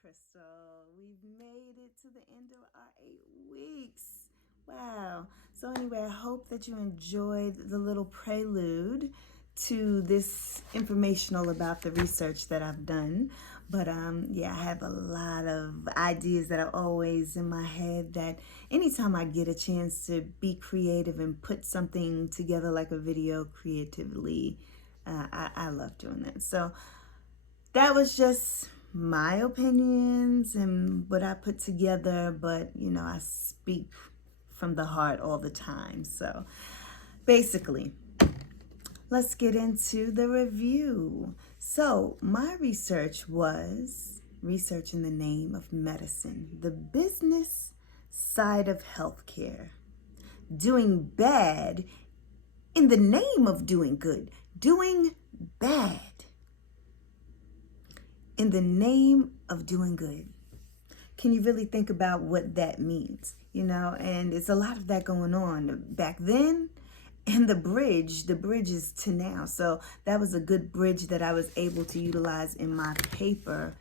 Crystal. We've made it to the end of our 8 weeks. Wow. So, anyway, I hope that you enjoyed the little prelude to this informational about the research that I've done. But yeah, I have a lot of ideas that are always in my head that anytime I get a chance to be creative and put something together like a video creatively, I love doing that. So that was just my opinions and what I put together, but I speak from the heart all the time. So basically, let's get into the review. So, my research was research in the name of medicine, the business side of healthcare, doing bad in the name of doing good, doing bad in the name of doing good. Can you really think about what that means? And it's a lot of that going on back then, and the bridge is to now. So that was a good bridge that I was able to utilize in my paper,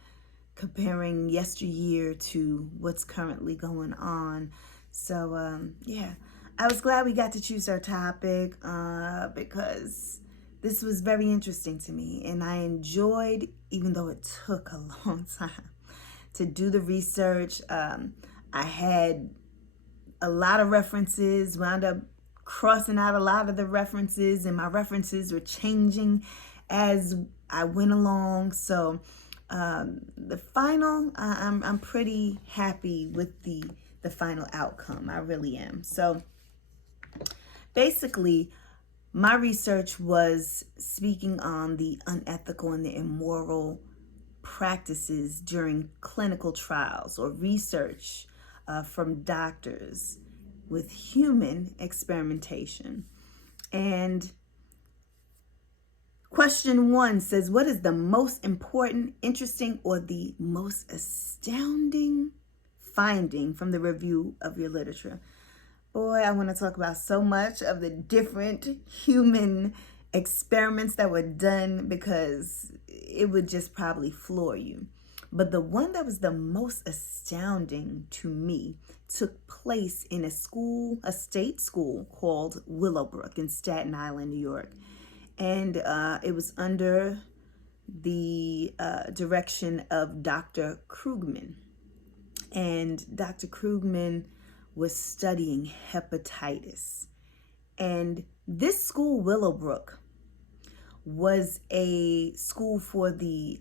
comparing yesteryear to what's currently going on. So yeah, I was glad we got to choose our topic because this was very interesting to me, and I enjoyed, even though it took a long time to do the research. I had a lot of references, wound up crossing out a lot of the references, and my references were changing as I went along. So the final, I'm pretty happy with the final outcome. I really am. So basically, my research was speaking on the unethical and the immoral practices during clinical trials or research from doctors with human experimentation. And question 1 says, what is the most important, interesting, or the most astounding finding from the review of your literature? Boy, I want to talk about so much of the different human experiments that were done, because it would just probably floor you. But the one that was the most astounding to me took place in a state school called Willowbrook in Staten Island, New York. And it was under the direction of Dr. Krugman. And Dr. Krugman was studying hepatitis. And this school, Willowbrook, was a school for the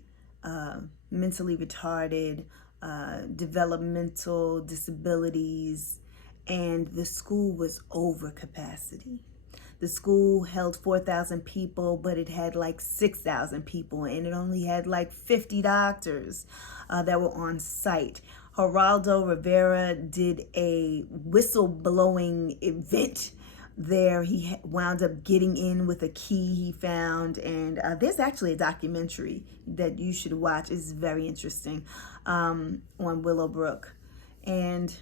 mentally retarded, developmental disabilities, and the school was over capacity. The school held 4,000 people, but it had like 6,000 people, and it only had like 50 doctors that were on site. Geraldo Rivera did a whistle-blowing event there. He wound up getting in with a key he found, and there's actually a documentary that you should watch. It's very interesting on Willowbrook. And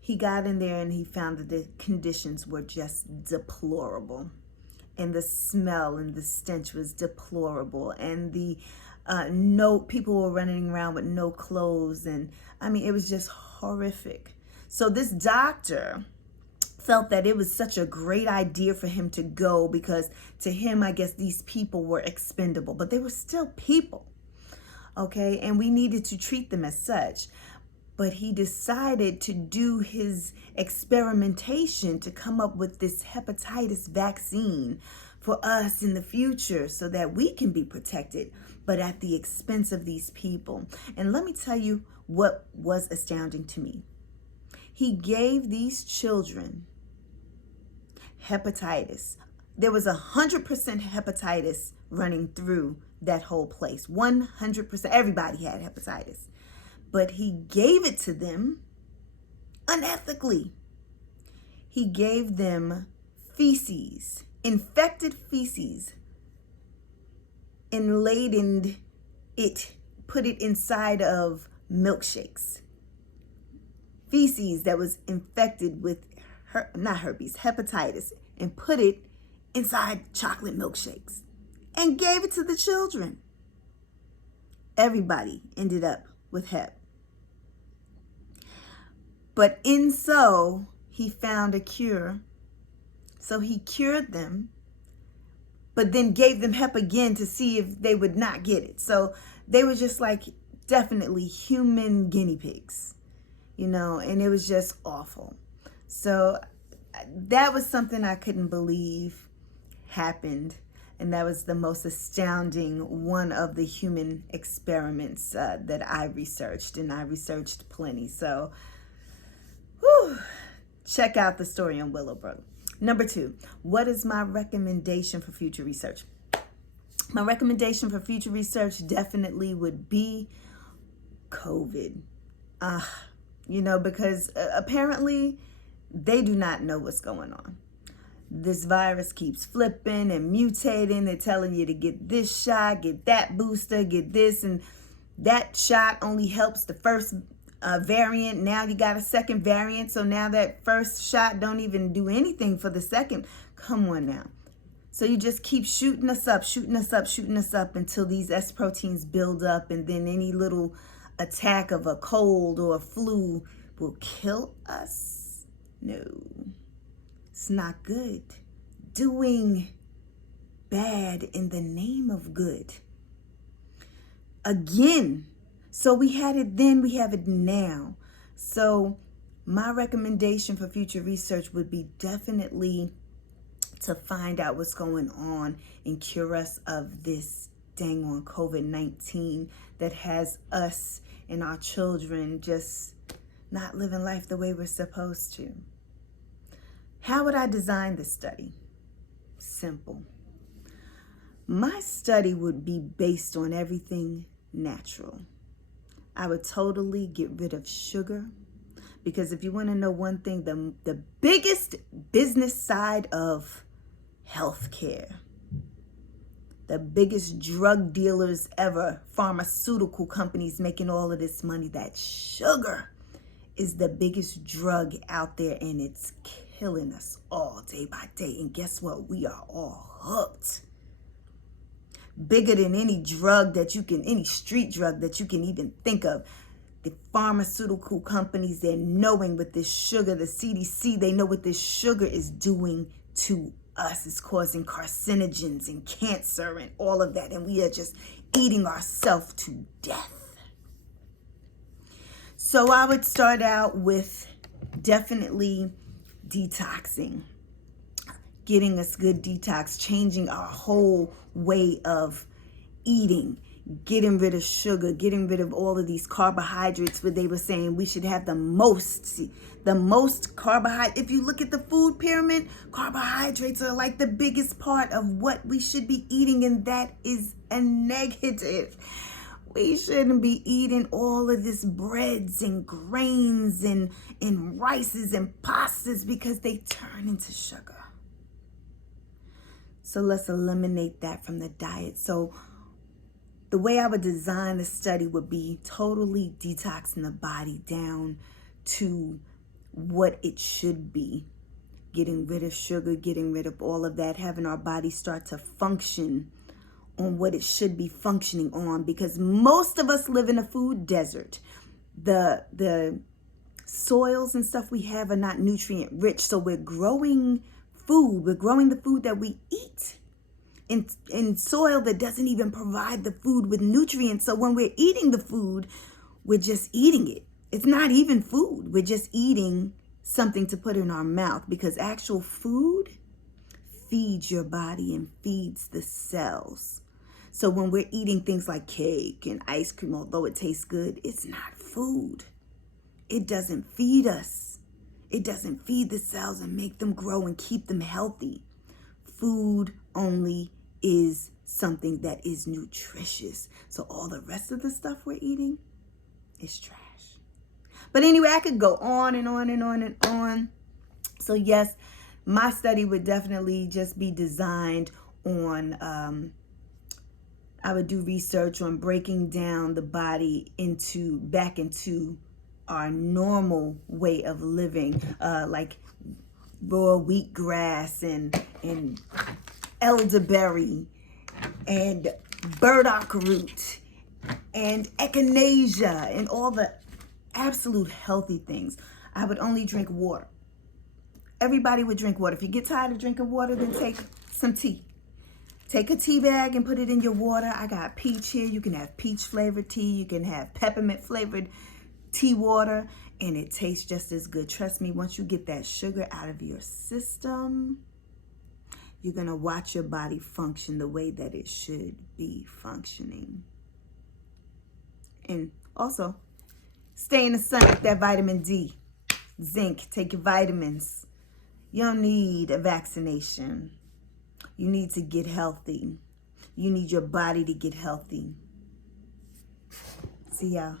he got in there and he found that the conditions were just deplorable, and the smell and the stench was deplorable, and the no people were running around with no clothes, and I mean, it was just horrific. So this doctor felt that it was such a great idea for him to go, because to him, I guess these people were expendable, but they were still people, okay? And we needed to treat them as such. But he decided to do his experimentation to come up with this hepatitis vaccine for us in the future so that we can be protected, but at the expense of these people. And let me tell you what was astounding to me. He gave these children hepatitis. There was 100% hepatitis running through that whole place. 100%. Everybody had hepatitis. But he gave it to them unethically. He gave them feces, infected feces, and laden it, put it inside of milkshakes. Feces that was infected with hepatitis, and put it inside chocolate milkshakes and gave it to the children. Everybody ended up with Hep. But in so, he found a cure. So he cured them, but then gave them Hep again to see if they would not get it. So they were just like definitely human guinea pigs, and it was just awful. So that was something I couldn't believe happened. And that was the most astounding one of the human experiments that I researched, and I researched plenty. So check out the story on Willowbrook. Number 2, what is my recommendation for future research? My recommendation for future research definitely would be COVID. Because apparently they do not know what's going on. This virus keeps flipping and mutating. They're telling you to get this shot, get that booster, get this, and that shot only helps the first variant. Now you got a second variant, so now that first shot don't even do anything for the second. Come on now. So you just keep shooting us up until these S proteins build up, and then any little attack of a cold or a flu will kill us. No, it's not good. Doing bad in the name of good. Again. So we had it then, we have it now. So my recommendation for future research would be definitely to find out what's going on and cure us of this dang on COVID-19 that has us and our children just not living life the way we're supposed to. How would I design this study? Simple. My study would be based on everything natural. I would totally get rid of sugar, because if you want to know one thing, the biggest business side of healthcare, the biggest drug dealers ever, pharmaceutical companies making all of this money, that sugar is the biggest drug out there, and it's killing us all day by day. And guess what? We are all hooked. Bigger than any drug that you can, any street drug that you can even think of. The pharmaceutical companies, they're knowing with this sugar, the CDC, they know what this sugar is doing to us. It's causing carcinogens and cancer and all of that. And we are just eating ourselves to death. So I would start out with definitely detoxing. Getting us good detox, changing our whole way of eating, getting rid of sugar, getting rid of all of these carbohydrates, where they were saying we should have the most carbohydrate. If you look at the food pyramid, carbohydrates are like the biggest part of what we should be eating, and that is a negative. We shouldn't be eating all of this breads and grains and rices and pastas, because they turn into sugar. So let's eliminate that from the diet. So the way I would design the study would be totally detoxing the body down to what it should be. Getting rid of sugar, getting rid of all of that, having our body start to function on what it should be functioning on, because most of us live in a food desert. The soils and stuff we have are not nutrient rich, so we're growing food. We're growing the food that we eat in soil that doesn't even provide the food with nutrients. So when we're eating the food, we're just eating it. It's not even food. We're just eating something to put in our mouth, because actual food feeds your body and feeds the cells. So when we're eating things like cake and ice cream, although it tastes good, it's not food. It doesn't feed us. It doesn't feed the cells and make them grow and keep them healthy. Food only is something that is nutritious. So all the rest of the stuff we're eating is trash. But anyway, I could go on and on and on and on. So yes, my study would definitely just be designed on, I would do research on breaking down the body back into our normal way of living, like raw wheatgrass and elderberry and burdock root and echinacea and all the absolute healthy things. I would only drink water. Everybody would drink water. If you get tired of drinking water, then take some tea. Take a tea bag and put it in your water. I got peach here. You can have peach flavored tea. You can have peppermint flavored tea water, and it tastes just as good. Trust me, once you get that sugar out of your system, you're going to watch your body function the way that it should be functioning. And also, stay in the sun, get that vitamin D, zinc, take your vitamins. You don't need a vaccination. You need to get healthy. You need your body to get healthy. See y'all.